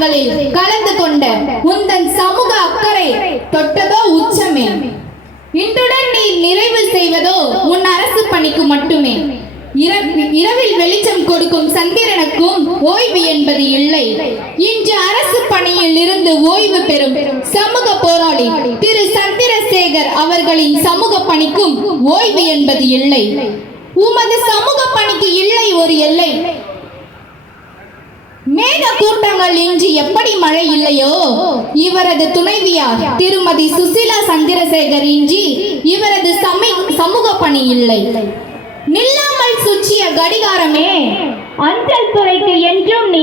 போராட்டங்களில் கலந்து கொண்ட உந்தன் சமூக அக்கறை தொட்டதோ உச்சமே. இன்றுடன் நீ நிறைவு செய்வதோ உன் அரசு பணிக்கு மட்டுமே. இரவில் வெளிச்சம் கொடுக்கும் சந்திரனுக்கும் ஓய்வு என்பது இல்லை. இன்று அரசு பணியில் இருந்து ஓய்வு பெறும் சமூக போராளி திரு சந்திரசேகர் அவர்களின் சமூக பணிக்கும் ஓய்வு என்பது இல்லை. உமது சமூக பணிக்கு இல்லை ஒரு எல்லை. மேக கூட்டங்கள் இன்றி எப்படி மழை இல்லையோ, இவரது துணைவியார் திருமதி சுசிலா சந்திரசேகர் இன்றி இவரது சமூக பணி இல்லை. நில்லாமல் சுற்றிய கடிகாரமே, அஞ்சல் துறைக்கு என்றும் நீ